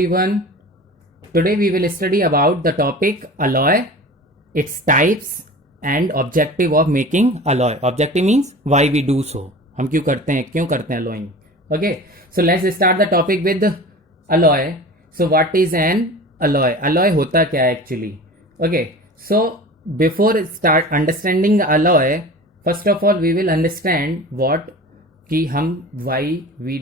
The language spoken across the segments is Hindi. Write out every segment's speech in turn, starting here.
Everyone, today we will study about the topic alloy, its types and objective of making alloy. Objective means why we do so. हम क्यों करते हैं alloying. Okay, so let's start the topic with alloy. So what is an alloy? Alloy होता क्या है actually? Okay, so before start understanding alloy, first of all we will understand what कि हम why we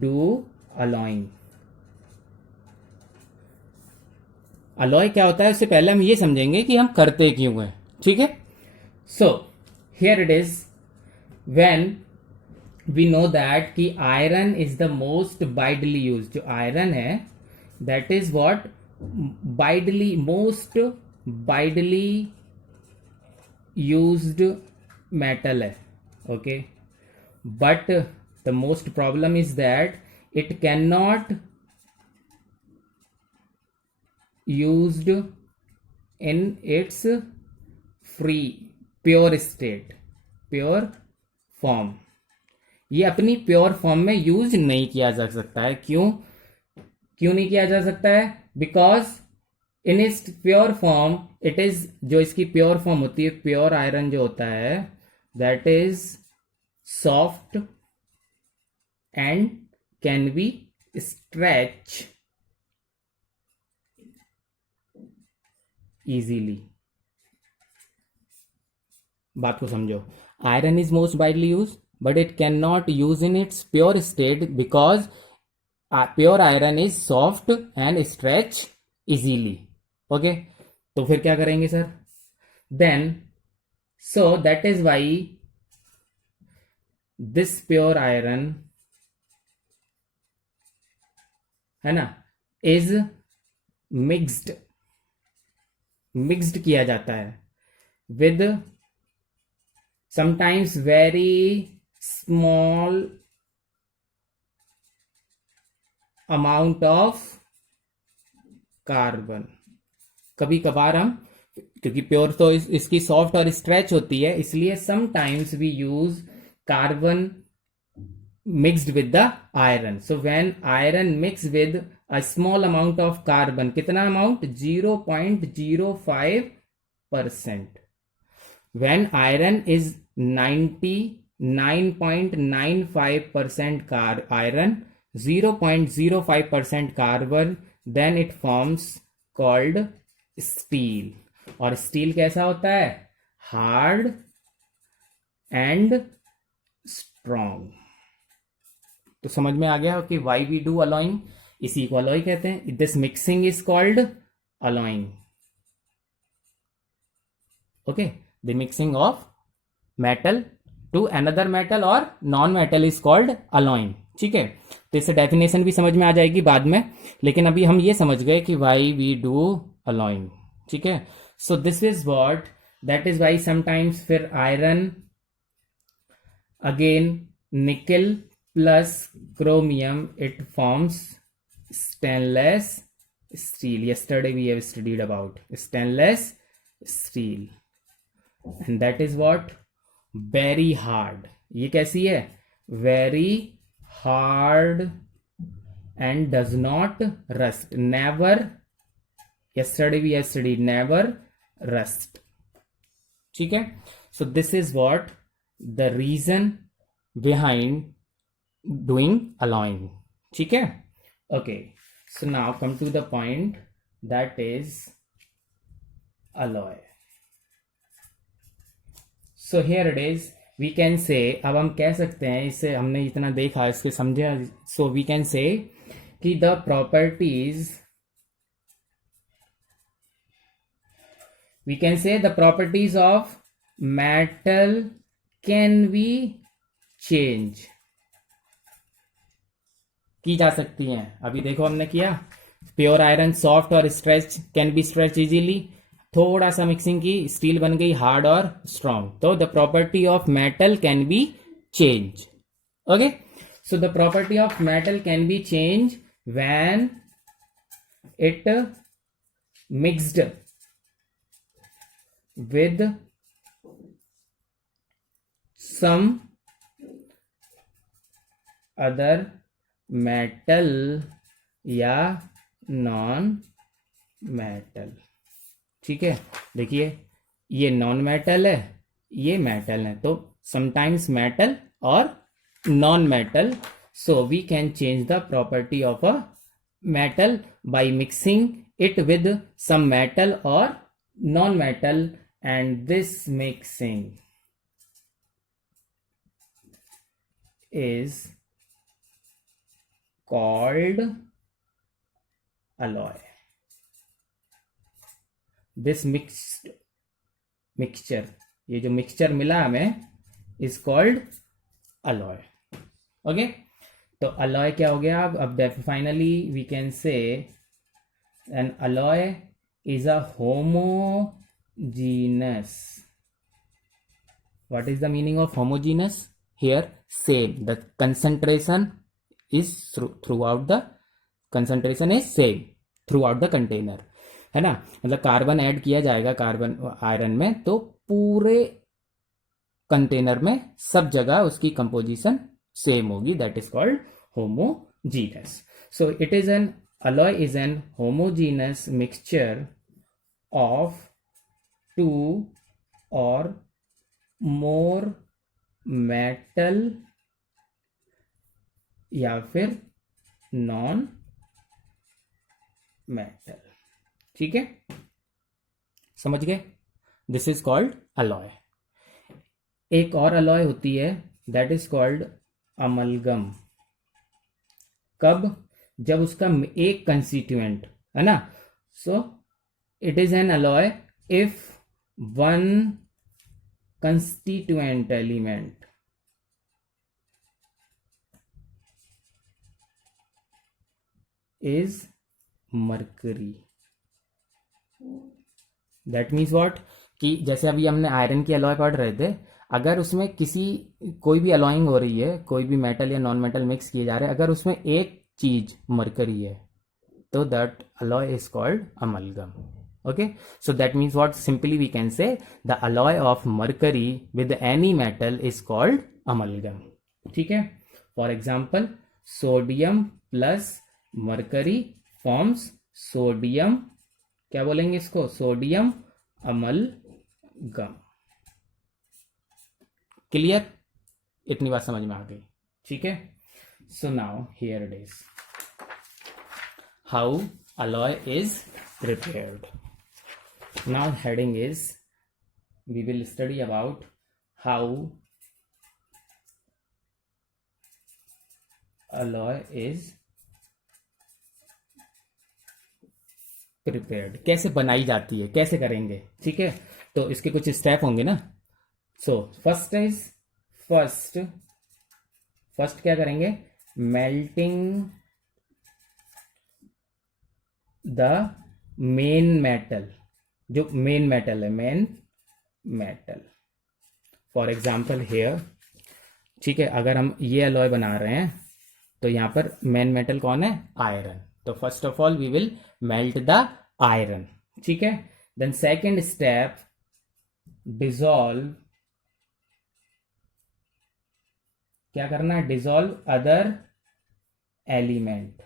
do alloying. Alloy क्या होता है उससे पहले हम ये समझेंगे कि हम करते क्यों हैं. ठीक है. So here it is when we know that कि iron is the most widely use. जो आयरन है that is what most widely used metal है. Okay, but the most problem is that it cannot used in its pure state, pure form. ये अपनी प्योर फॉर्म में यूज नहीं किया जा सकता है. क्यों नहीं किया जा सकता है? Because in its pure form it is, जो इसकी प्योर फॉर्म होती है, प्योर आयरन जो होता है that is soft and can be stretch easily. बात को समझो. Iron is most widely use but it can not use in its pure state because pure iron is soft and stretch easily. Okay, तो फिर क्या करेंगे sir? Then so that is why this pure iron है ना इज मिक्स्ड किया जाता है with sometimes very small amount of carbon. कभी कभार हम, क्योंकि प्योर तो इसकी सॉफ्ट और स्ट्रेच होती है, इसलिए sometimes we use carbon mixed with the iron. So when iron mixed with a small amount of carbon, कितना amount? 0.05%. when iron is 99.95% iron, 0.05% carbon, then it forms called steel. और स्टील कैसा होता है? Hard and strong. तो समझ में आ गया कि वाई वी डू अलॉइंग. इसी को अलॉय कहते हैं. This mixing is called alloying. Okay, the mixing of metal to another metal और non metal is called alloying. ठीक है, तो इससे डेफिनेशन भी समझ में आ जाएगी बाद में, लेकिन अभी हम ये समझ गए कि वाई वी डू अलॉइंग. ठीक है, so this is what, that is why sometimes फिर iron again nickel plus chromium, it forms stainless steel. Yesterday we have studied about stainless steel, and that is what very hard. ये कैसी है? Very hard and does not rust. Never, yesterday we have studied never rust. ठीक है, so this is what the reason behind doing alloying. ठीक है. Okay, so now come to the point, that is alloy. So here it is, we can say, अब हम कह सकते हैं, इससे हमने इतना देखा, इसके समझा, so we can say कि the properties, we can say the properties of metal can be changed, की जा सकती हैं. अभी देखो हमने किया, प्योर आयरन सॉफ्ट और stretch, can be stretch easily. थोड़ा सा मिक्सिंग की, स्टील बन गई हार्ड और स्ट्रॉन्ग. तो the property of metal can be change. Okay, so the property of metal can be change when it mixed with some other metal या नॉन मेटल। ठीक है, देखिए ये नॉन मेटल है, ये मेटल है, तो समटाइम्स मेटल और non metal. So we can change the property of a metal by mixing it with some metal or non-metal, and this mixing is called alloy. This mixture, ये जो मिक्सचर मिला हमें, is called alloy. ओके, तो alloy क्या हो गया? अब finally we can say an alloy is a homogeneous. What is the meaning of homogeneous? Here same, the concentration is throughout the concentration is same throughout the container, है ना? मतलब कार्बन ऐड किया जाएगा कार्बन आयरन में, तो पूरे कंटेनर में सब जगह उसकी कंपोजिशन सेम होगी, that is called homogeneous. So it is an alloy is an homogeneous mixture of two or more metal या फिर नॉन मेटल. ठीक है, समझ गए? This is called alloy. एक और अलॉय होती है, दैट इज कॉल्ड अमलगम. कब? जब उसका एक कंस्टिट्यूएंट है ना. So it is an alloy if one constituent element is mercury. That means what, कि जैसे अभी हमने आयरन की अलॉय पढ़ रहे थे, अगर उसमें कोई भी अलॉइंग हो रही है, कोई भी मेटल या नॉन मेटल मिक्स किए जा रहे हैं, अगर उसमें एक चीज मरकरी है, तो that alloy is called amalgam. Okay, so that means what, simply we can say the alloy of mercury with any metal is called amalgam. ठीक है, for example sodium plus mercury forms sodium, क्या बोलेंगे इसको? Sodium amalgam. क्लियर? इतनी बात समझ में आ गई. ठीक है, so now here it is how alloy is prepared. Now heading is we will study about how alloy is prepared, कैसे बनाई जाती है, कैसे करेंगे. ठीक है, तो इसके कुछ स्टेप होंगे ना. सो फर्स्ट क्या करेंगे? मेल्टिंग द मेन मेटल, जो मेन मेटल है, main metal. For example hair. ठीक है, अगर हम ये अलॉय बना रहे हैं तो यहां पर मेन मेटल कौन है? आयरन. तो first of all we will melt the iron. ठीक है, देन सेकेंड स्टेप, डिसॉल्व. क्या करना है? Dissolve other element.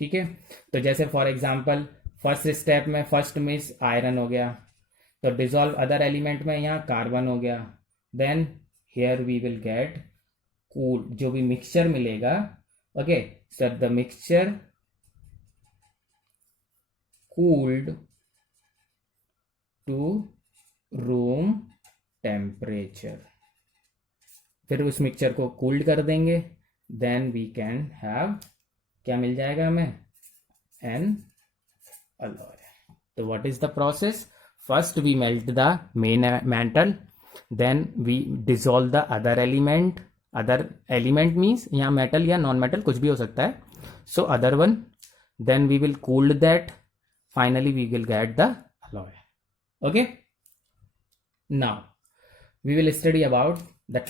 ठीक है, तो जैसे फॉर एग्जांपल फर्स्ट स्टेप में फर्स्ट मीन्स आयरन हो गया, तो डिसॉल्व अदर एलिमेंट में यहाँ कार्बन हो गया. Then here we will get cool, जो भी मिक्सचर मिलेगा. Okay, so the mixture cooled to room temperature. फिर उस मिक्सचर को कूल्ड कर देंगे, देन वी कैन हैव, क्या मिल जाएगा हमें? An alloy. तो what is the process? First we melt the main metal, then we dissolve the other element. Other element means यहाँ मेटल या नॉन मेटल कुछ भी हो सकता है. So other one, then we will cooled that, finally we will get the alloy. Okay, now we will study about the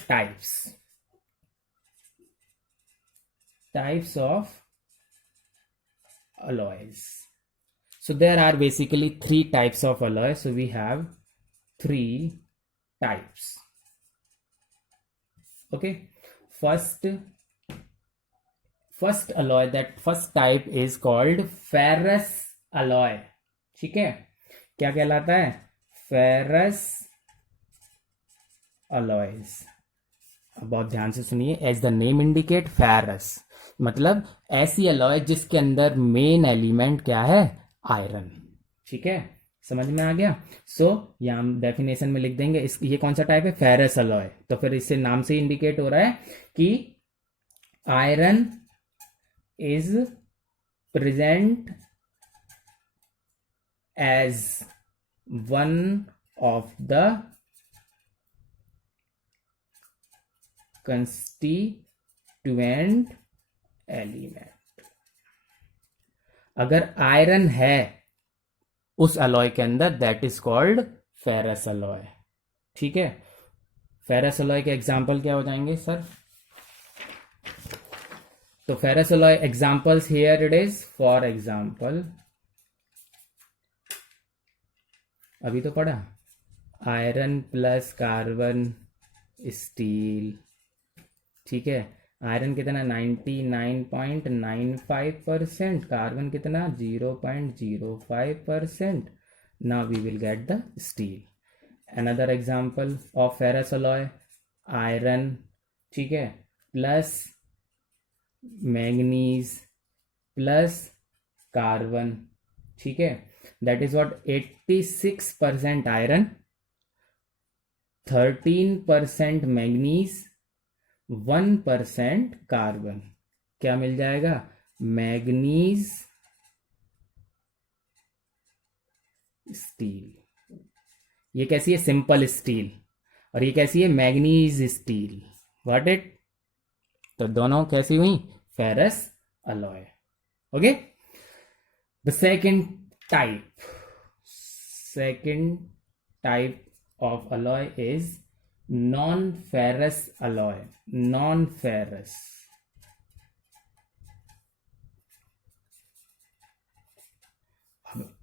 types of alloys. So there are basically three types of alloys. So we have three types. Okay, first first alloy, that first type is called ferrous alloy. ठीक है, क्या कहलाता है? Ferrous alloys. अब बहुत ध्यान से सुनिए, as the name indicate, ferrous मतलब ऐसी अलॉय जिसके अंदर मेन एलिमेंट क्या है? आयरन। ठीक है, समझ में आ गया? यहाँ हम डेफिनेशन में लिख देंगे इस, ये कौन सा टाइप है? Ferrous alloy. तो फिर इससे नाम से इंडिकेट हो रहा है कि iron is present as one of the constituent element. अगर आयरन है उस अलॉय के अंदर, that is called ferrous alloy. ठीक है, फेरस अलॉय के एग्जाम्पल क्या हो जाएंगे सर? तो ferrous alloy examples here it is, for example, अभी तो पढ़ा, आयरन प्लस कार्बन स्टील। ठीक है, आयरन कितना? 99.95%, कार्बन कितना? 0.05%। Now we will get the steel. Another example of ferrous alloy, iron, ठीक है, प्लस मैंगनीज प्लस कार्बन। ठीक है, that is what? 86% iron, 13% manganese, 1% carbon. क्या मिल जाएगा? Manganese steel. ये कैसी है? Simple steel. और ये कैसी है? Manganese steel. What it? तो दोनों कैसी हुई? Ferrous alloy. Okay, the second type of alloy is non-ferrous alloy. Non-ferrous,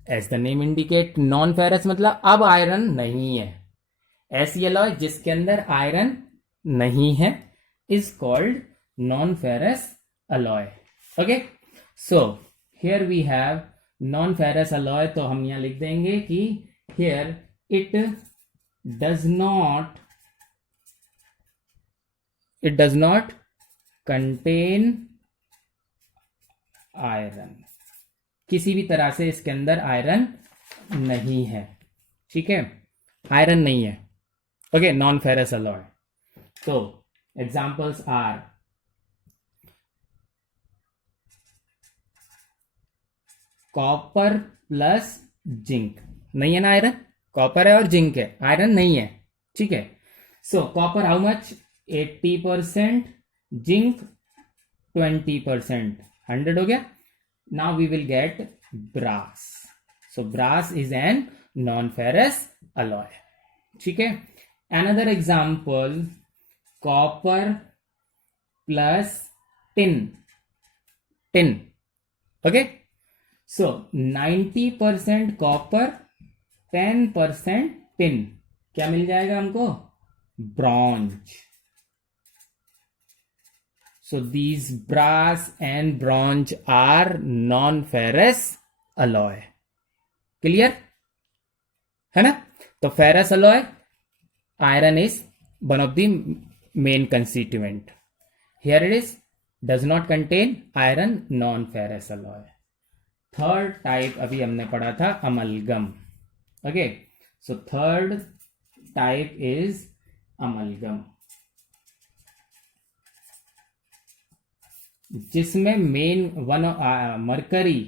as the name indicate, non ferrous मतलब अब आयरन नहीं है। ऐसी अलॉय जिसके अंदर आयरन नहीं है is called non ferrous alloy. Okay, so here we have non ferrous alloy. तो हम यहां लिख देंगे कि here it does not contain iron. किसी भी तरह से इसके अंदर आयरन नहीं है। ठीक है, आयरन नहीं है। Okay, non ferrous alloy. तो examples are copper plus zinc. नहीं है ना आयरन? कॉपर है और जिंक है, आयरन नहीं है। ठीक है, सो कॉपर हाउ मच? 80%, जिंक 20%, 100 हो गया। Now we will get brass. So brass is an non-ferrous alloy. ठीक है, another example, copper plus tin. Okay, so 90% copper, 10% tin. क्या मिल जाएगा हमको? Bronze. So these brass and bronze are non-ferrous alloy. Clear? है ना? तो ferrous alloy, iron is one of the main constituent. Here it is, does not contain iron, non-ferrous alloy. Third type अभी हमने पढ़ा था amalgam. Okay, so third type is amalgam, जिसमें main one mercury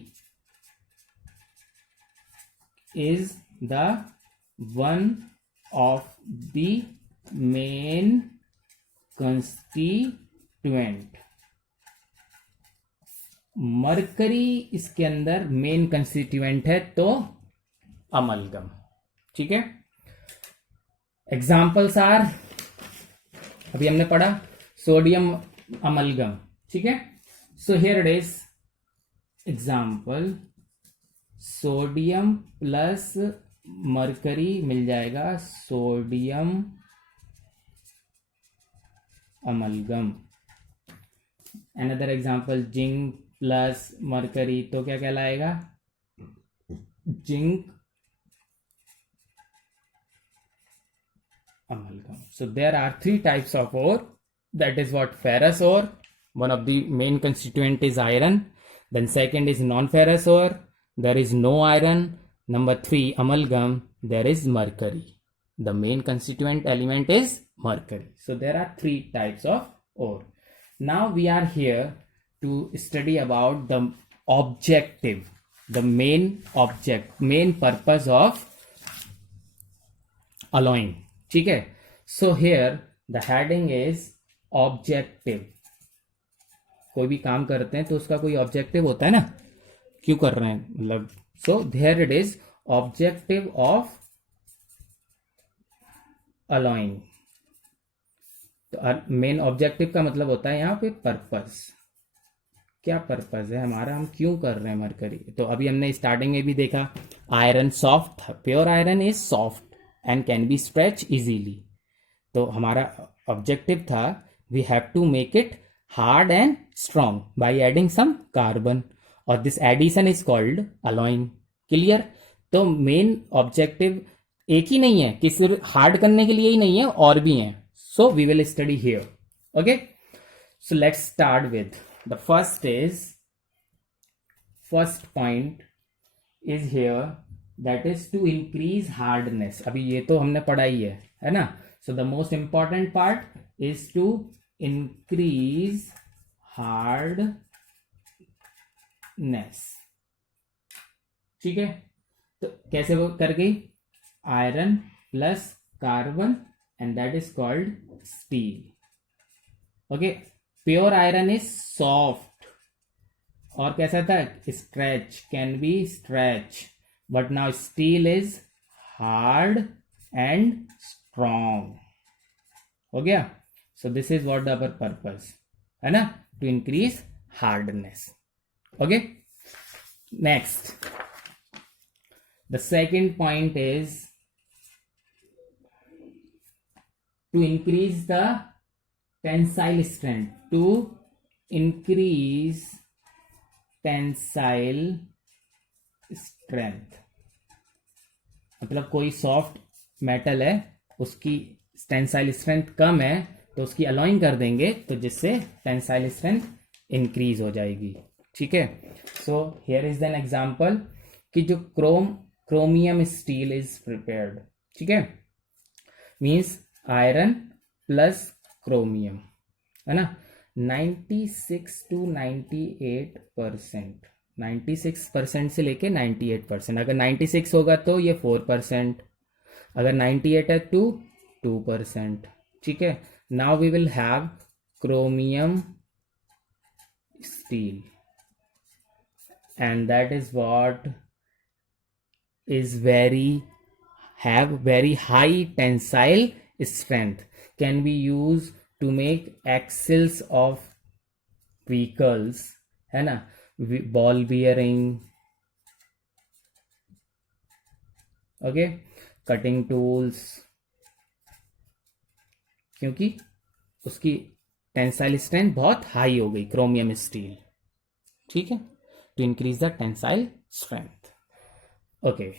is the one of the main constituent. Mercury इसके अंदर मेन कंस्टिट्यूएंट है, तो अमलगम। ठीक है, एग्जाम्पल्स आर, अभी हमने पढ़ा सोडियम अमलगम। ठीक है, so here it is example, sodium plus mercury मिल जाएगा sodium amalgam. Another example zinc plus mercury, तो क्या कहलाएगा? Zinc amalgam. So there are three types of ore. That is what ferrous ore. One of the main constituent is iron. Then second is non-ferrous ore. There is no iron. Number 3 amalgam. There is mercury. The main constituent element is mercury. So there are three types of ore. Now we are here to study about the objective, the main object, main purpose of alloying. ठीक है. So here the heading is objective. कोई भी काम करते हैं तो उसका कोई ऑब्जेक्टिव होता है ना, क्यों कर रहे हैं, मतलब. सो here it is objective of alloying. तो मेन ऑब्जेक्टिव का मतलब होता है यहाँ पे पर्पस. क्या पर्पस है हमारा, हम क्यों कर रहे हैं मरकरी. तो अभी हमने स्टार्टिंग में भी देखा, आयरन सॉफ्ट था, pure iron is soft and can be stretch easily. तो हमारा ऑब्जेक्टिव था we have to make it hard and strong by adding some carbon, और this addition is called alloying. Clear. तो मेन ऑब्जेक्टिव एक ही नहीं है कि सिर्फ हार्ड करने के लिए ही नहीं है, और भी हैं. So we will study here. Okay, so let's start with the first point is here, that is to increase hardness. अभी ये तो हमने पढ़ा ही है ना. So the most important part is to increase hardness. ठीक है. तो कैसे वो कर गई, iron plus carbon and that is called steel. Okay, pure iron is soft, और कैसा था, stretch, can be stretch. But now steel is hard and strong. हो गया. So this is what our purpose है ना, to increase hardness. Okay. Next, the second point is to increase the tensile strength. To increase tensile strength, मतलब कोई सॉफ्ट मेटल है, उसकी टेंसाइल स्ट्रेंथ कम है, तो उसकी अलॉइंग कर देंगे, तो जिससे टेंसाइल स्ट्रेंथ इंक्रीज हो जाएगी. ठीक है. So here is an example कि जो क्रोमियम स्टील इज प्रिपेयर्ड. ठीक है, मींस आयरन प्लस क्रोमियम, है ना. 96 to 98%, 96% से लेके 98%. अगर 96 होगा तो ये 4%, अगर 98 है तो 2%. ठीक है. Now we will have chromium steel and that is what is have very high tensile strength, can be used to make axles of vehicles, है ना, ball bearing, okay, cutting tools, क्योंकि उसकी टेंसाइल स्ट्रेंथ बहुत हाई हो गई क्रोमियम स्टील. ठीक है, to increase the tensile strength. Okay,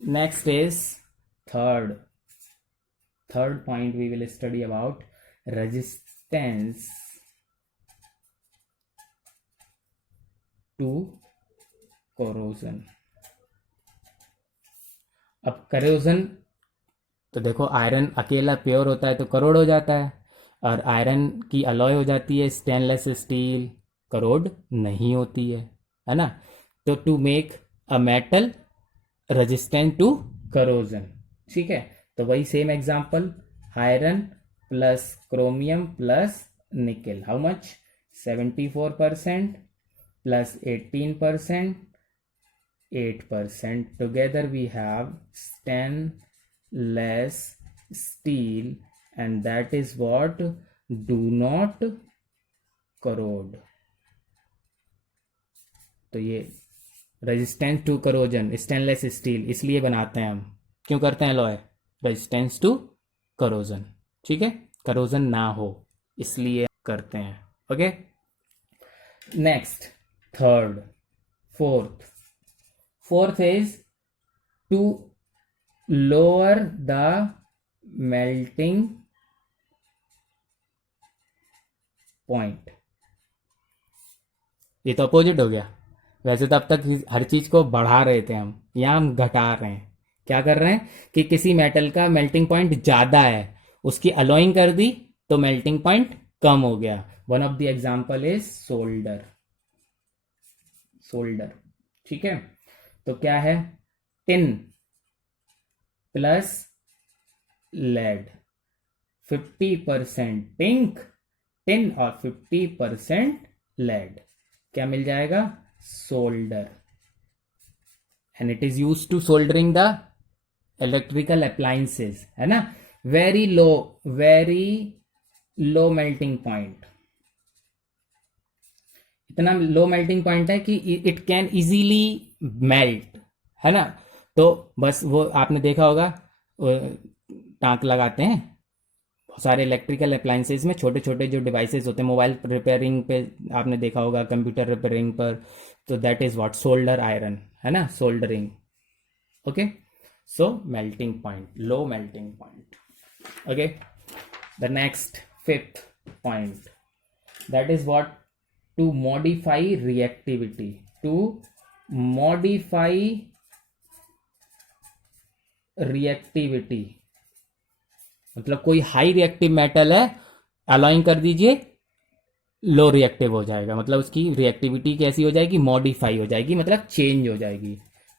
next is third point we will study about resistance to corrosion. अब करोजन तो देखो, आयरन अकेला प्योर होता है तो करोड हो जाता है, और आयरन की अलॉय हो जाती है स्टेनलेस स्टील, करोड नहीं होती है ना. तो to make a metal resistant to corrosion. ठीक है, तो वही same example, iron plus chromium plus nickel, how much, 74% plus 18%, 8%, together we have stainless steel, and that is what do not corrode. तो ये resistance to corrosion stainless steel इसलिए बनाते हैं हम, क्यों करते हैं अलॉय, रेजिस्टेंस टू करोजन. ठीक है, करोजन ना हो. इसलिए करते हैं. Okay, next, third, fourth is to lower the melting point. ये तो अपोजिट हो गया. वैसे तो अब तक हर चीज को बढ़ा रहे थे हम, यहाँ हम घटा रहे हैं. क्या कर रहे हैं कि किसी मेटल का मेल्टिंग पॉइंट ज्यादा है, उसकी अलोइंग कर दी तो मेल्टिंग पॉइंट कम हो गया. One of the example is solder. ठीक है, तो क्या है, टिन प्लस लेड, 50% टिन और 50% लेड, क्या मिल जाएगा, solder. And it is use to soldering the electrical appliances, है ना. वेरी लो मेल्टिंग पॉइंट, इतना लो मेल्टिंग पॉइंट है कि इट कैन इजीली मेल्ट, है ना. तो बस वो आपने देखा होगा, टाँक लगाते हैं बहुत सारे इलेक्ट्रिकल अप्लायंसेस में, छोटे छोटे जो डिवाइसेस होते हैं, मोबाइल रिपेयरिंग पे आपने देखा होगा, कंप्यूटर रिपेयरिंग पर, तो that is what, solder iron, है ना, soldering. Okay, so melting point, low melting point. Okay, the next fifth point, that is what, to modify reactivity, मतलब कोई हाई रिएक्टिव मेटल है, अलाइंग कर दीजिए, लो रिएक्टिव हो जाएगा. मतलब उसकी रिएक्टिविटी कैसी हो जाएगी, मॉडिफाई हो जाएगी, मतलब चेंज हो जाएगी.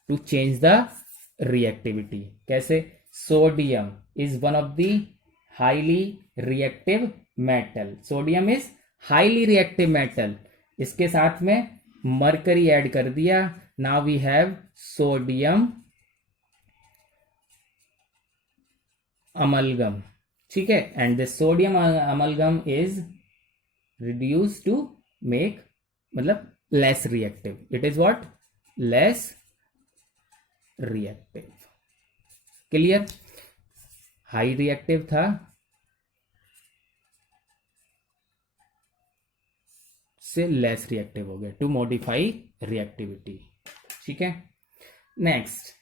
टू चेंज द रिएक्टिविटी, कैसे, sodium is one of the highly reactive metal. Sodium is highly reactive metal. इसके साथ में मरकरी ऐड कर दिया, now we have sodium amalgam. ठीक है, and this sodium amalgam is reduce to make, मतलब less reactive. It is what, less reactive. Clear, high reactive था, से लेस रिएक्टिव हो गया, टू मॉडिफाई रिएक्टिविटी. ठीक है, next,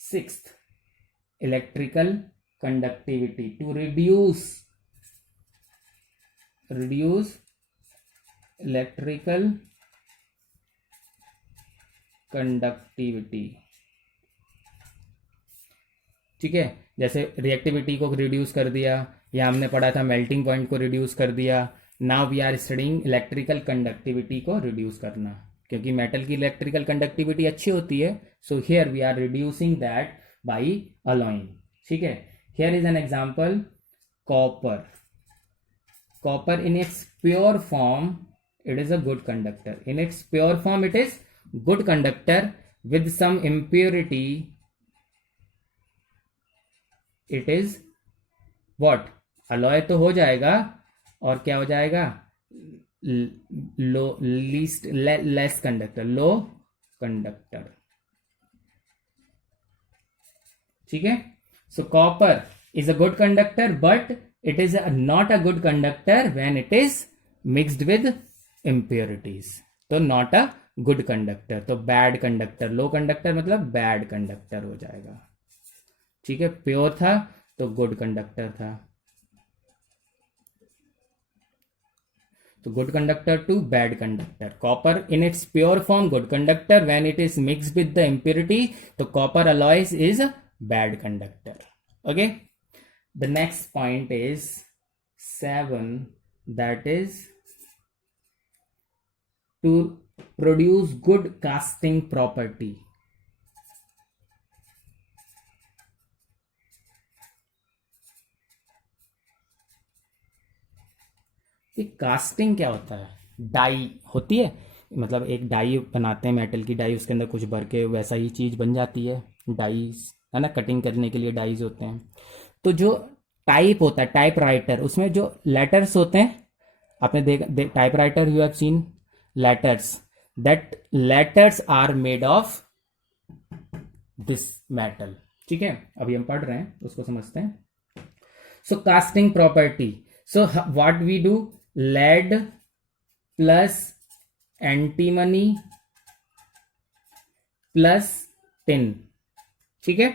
sixth, electrical conductivity, to reduce electrical conductivity. ठीक है, जैसे रिएक्टिविटी को रिड्यूस कर दिया, या हमने पढ़ा था मेल्टिंग पॉइंट को रिड्यूस कर दिया. Now we are studying electrical conductivity को रिड्यूस करना, क्योंकि मेटल की इलेक्ट्रिकल कंडक्टिविटी अच्छी होती है. So here we are reducing that by alloying. ठीक है, here is an example, copper in its pure form it is a good conductor. In its pure form it is good conductor. With some impurity it is what, alloy तो हो जाएगा, और क्या हो जाएगा, लो लीस्ट लेस कंडक्टर, लो कंडक्टर. ठीक है, सो copper is a good conductor, but it is not a good conductor when it is mixed with impurities. तो not a good conductor, तो bad conductor. low conductor मतलब bad conductor हो जाएगा. ठीक है, प्योर था तो good conductor था. तो good conductor to bad conductor. Copper in its pure form good conductor, when it is mixed with the impurity, तो copper alloys is a bad conductor. Okay. The next point is 7, that is to produce good casting property. ये कास्टिंग क्या होता है, डाई होती है, मतलब एक डाई बनाते हैं, मेटल की डाई, उसके अंदर कुछ भर के वैसा ही चीज बन जाती है, डाइज, है ना, कटिंग करने के लिए डाइज होते हैं. तो जो टाइप होता है, टाइप राइटर, उसमें जो लेटर्स होते हैं, आपने देखा typewriter, you have seen letters, that letters are made of this metal. ठीक है, अभी हम पढ़ रहे हैं, उसको समझते हैं. So casting property, So what we do, lead plus antimony plus tin. ठीक है,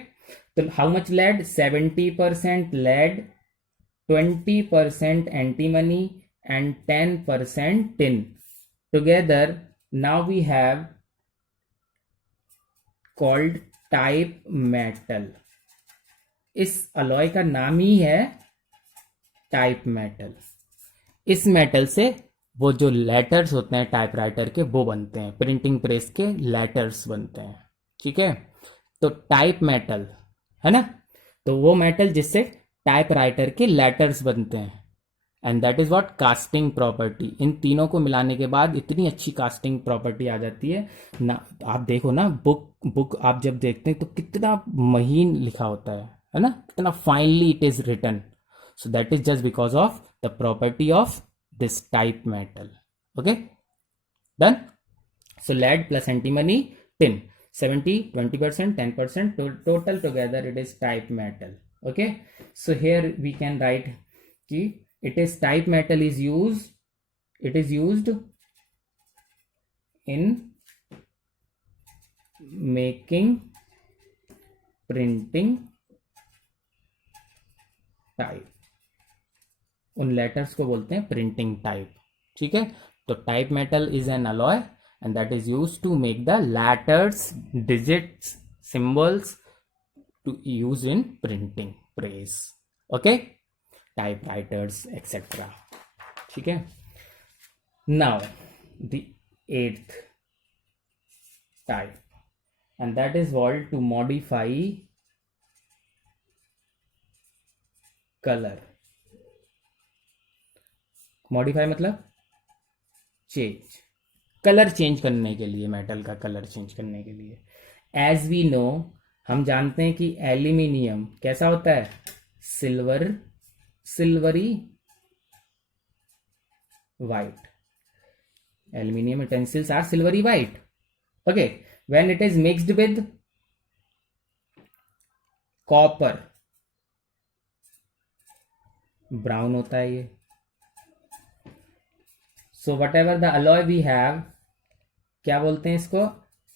तो how much lead, 70% lead, 20% antimony and 10% tin. Together now we have called type metal. इस अलॉय का नाम ही है टाइप मेटल. इस मेटल से वो जो लेटर्स होते हैं टाइपराइटर के वो बनते हैं, प्रिंटिंग प्रेस के लेटर्स बनते हैं. ठीक है, तो टाइप मेटल है ना, तो वो मेटल जिससे टाइपराइटर के लेटर्स बनते हैं. And that is what casting property. इन तीनों को मिलाने के बाद इतनी अच्छी कास्टिंग प्रॉपर्टी आ जाती है ना. आप देखो ना, बुक आप जब देखते हैं तो कितना महीन लिखा होता है ना, कितना finally it is written. So that is just because of the property of this type metal. Okay, done. So lead plus antimony, tin, 70, 20%, 10%, total together it is type metal. Okay, so here we can write ki it is type metal is used, it is used in making printing type. उन लेटर्स को बोलते हैं प्रिंटिंग टाइप. ठीक है, तो type metal is an alloy and that is used to make the letters, digits, symbols to use in printing press. Okay, typewriters etc. ठीक है, now the 8th type, and that is called to modify color. modify मतलब चेंज, कलर चेंज करने के लिए, मेटल का कलर चेंज करने के लिए. एज वी नो, हम जानते हैं कि एल्यूमिनियम कैसा होता है, silvery white. Aluminium utensils are silvery white. Okay, when it is mixed with copper, brown होता है ये. So whatever the alloy we have, क्या बोलते हैं इसको,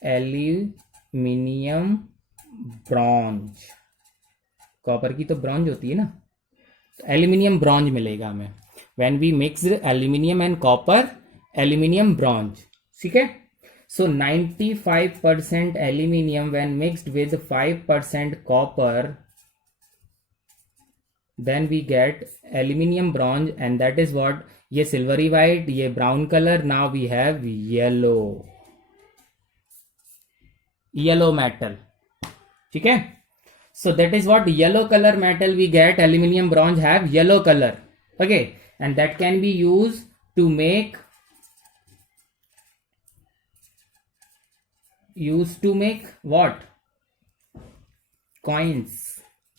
एल्यूमिनियम ब्रॉन्ज. कॉपर की तो ब्रॉन्ज होती है ना, तो एल्यूमिनियम ब्रॉन्ज मिलेगा हमें. When we mix aluminium and copper, aluminium bronze. ठीक है, so 95% aluminium when mixed with 5% copper, then we get aluminium bronze, and that is what, ये silvery white, ये brown color. now we have yellow metal. ठीक है, so that is what yellow color metal we get. aluminium bronze have yellow color. Okay, and that can be used to make what, coins.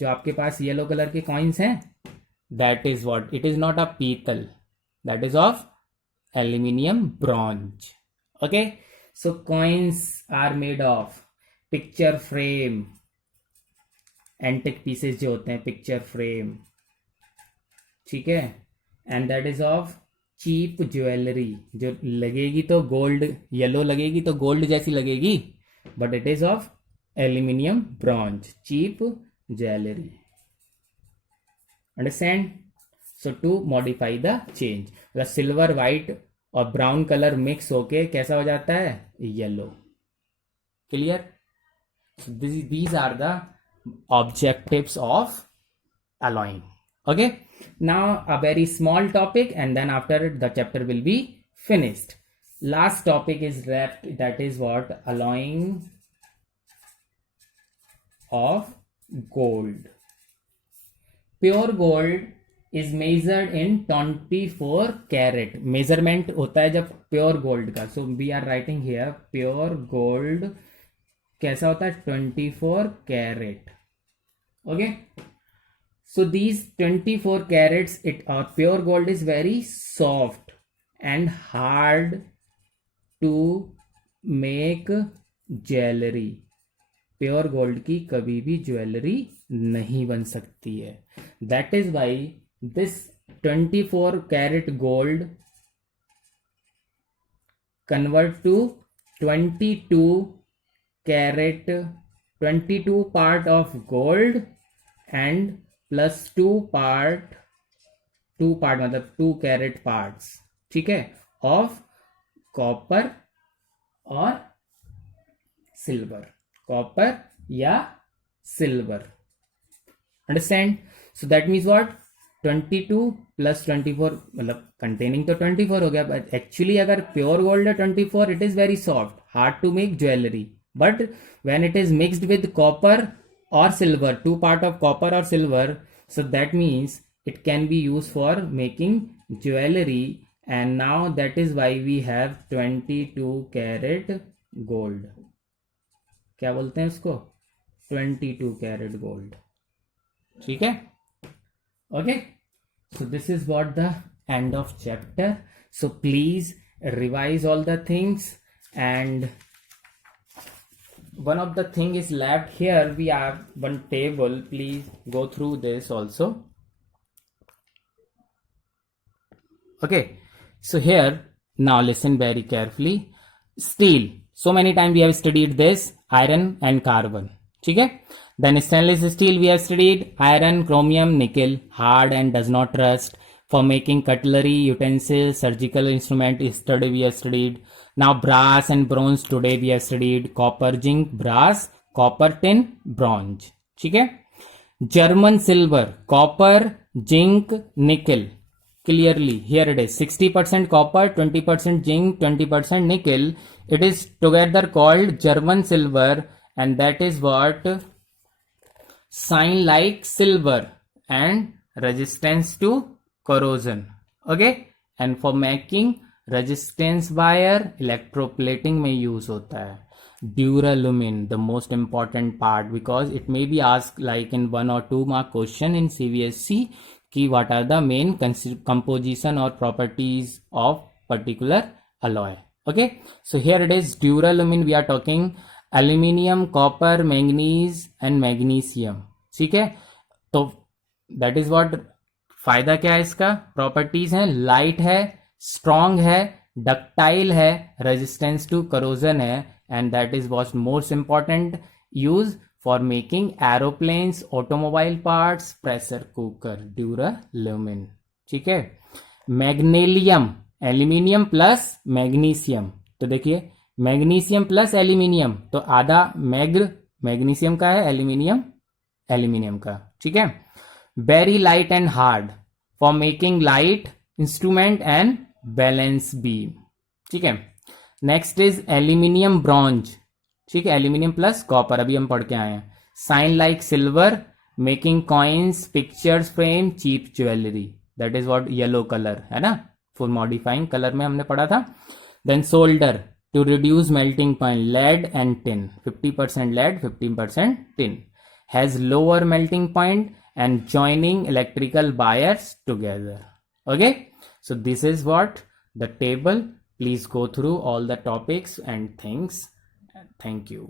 जो आपके पास येलो कलर के कॉइन्स हैं, that is what, it is not a पीतल, that is of aluminium bronze. Okay, so coins are made of picture frame, antique pieces जो होते हैं, पिक्चर फ्रेम. ठीक है, and that is of cheap jewellery, जो लगेगी तो गोल्ड, येलो लगेगी तो गोल्ड जैसी लगेगी, but it is of aluminium bronze, cheap jewelry. Understand? So to modify the change, the silver white और ब्राउन कलर मिक्स होके कैसा हो जाता है, yellow. Clear? These are the objectives of alloying. Okay, now a very small topic, and then after it the chapter will be finished. Last topic is left, that is what, alloying of gold. Pure gold is measured in 24 carat. measurement होता है जब pure gold का. so we are writing here pure gold कैसा होता है, 24 carat. okay, so these 24 carats, pure gold is very soft and hard to make jewelry. Pure gold की कभी भी ज्वेलरी नहीं बन सकती है. That is why this 24 karat gold convert to 22 carat 22 part of gold and plus 2 part मतलब 2 carat parts, ठीक है, of copper और silver, copper या silver, understand? So that means what, 22 plus 24 मतलब containing तो 24 हो गया, but actually अगर pure gold है 24, it is very soft, hard to make jewelry, but when it is mixed with copper or silver, 2 part of copper or silver, so that means it can be used for making jewelry, and now that is why we have 22 carat gold. क्या बोलते हैं उसको, 22 carat gold, ठीक है, okay. So this is what the end of chapter. So please revise all the things, and one of the thing is left here. We have one table. Please go through this also. Okay. So here now listen very carefully. Steel. So many times we have studied this, iron and carbon. ठीक है. Then stainless steel we have studied, iron, chromium, nickel, hard and does not rust. For making cutlery, utensils, surgical instrument, yesterday we have studied. Now brass and bronze, today we have studied. Copper, zinc, brass, copper, tin, bronze. ठीक है. German silver, copper, zinc, nickel. Clearly here it is 60% copper, 20% zinc, 20% nickel. It is together called German silver, and that is what shine like silver and resistance to corrosion. Okay, and for making resistance wire, electroplating में use होता है. Duralumin, the most important part, because it may be asked like in 1 or 2 mark question in CBSE कि what are the main composition or properties of particular alloy. Okay, so here it is duralumin. We are talking aluminium, copper, manganese and magnesium. ठीक है, तो that is what फायदा क्या है इसका, प्रॉपर्टीज है, लाइट है, स्ट्रॉन्ग है, डक्टाइल है, रेजिस्टेंस टू करोजन है, and that is what most important use for making aeroplanes, automobile parts, pressure cooker, duralumin. ठीक है. मैग्नेलियम, एल्यूमिनियम प्लस मैग्नीशियम, तो देखिए मैग्नीशियम प्लस एल्यूमिनियम, तो आधा मैग्नीशियम का है, एल्यूमिनियम का. ठीक है. Very light and hard for making light instrument and balance beam. ठीक है. Next is aluminium bronze. ठीक है, एल्यूमिनियम प्लस कॉपर, अभी हम पढ़ के आए हैं. Shine like silver, making coins, pictures, frame, cheap jewellery, that is what yellow colour है ना, फॉर मॉडिफाइंग कलर में हमने पढ़ा था. Then solder to reduce melting point, lead and tin, 50% lead 50% tin, has lower melting point and joining electrical wires together. Okay, so this is what the table. Please go through all the topics and things. Thank you.